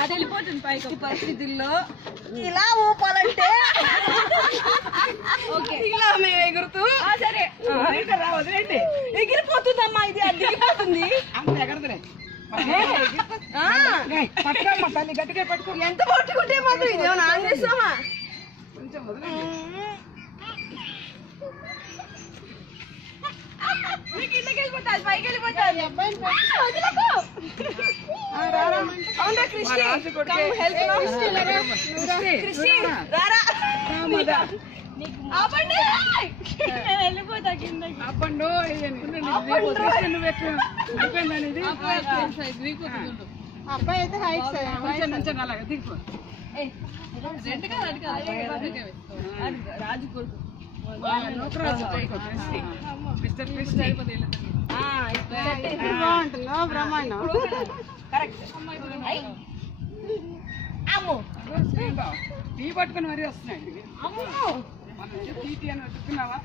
అది వెళ్ళిపోతుంది పైకి. పరిస్థితుల్లో ఇలా ఊపాలంటే ఇలా మేము ఎగురుతూ సరే వదిలేండి. ఎగిరిపోతుందమ్మా, ఇది అది దిగిపోతుంది. ఎంత పట్టుకుంటే మాత్రం ఇదేమన్నా ఆన్ చేస్తామా? కిందకి వెళ్ళిపోతుంది, పైకి వెళ్ళిపోతుంది. వెళ్ళిపోతా కిందకి. అబ్బాయి అయితే హైట్ దిగిపో. రాజు కొడుకు బ్రహ్మాండం కరెక్ట్. అమ్మో టీ పట్టుకుని మరీ వస్తున్నాయి. టీ అని చెప్తున్నావా?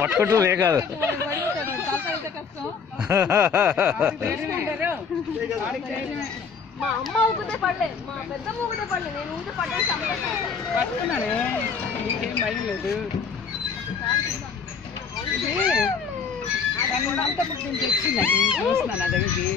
పట్టుకుంటూ కాదు. మా అమ్మ ఊపితే పడలే, మా పెద్దమ్మ ఊపితే పడలే, నేను ఊపితే పడ్డాను. పట్టుకున్నానే, నీకేం భయం లేదు. అంతా తెచ్చిందండి, చూస్తున్నాను నా దగ్గరికి.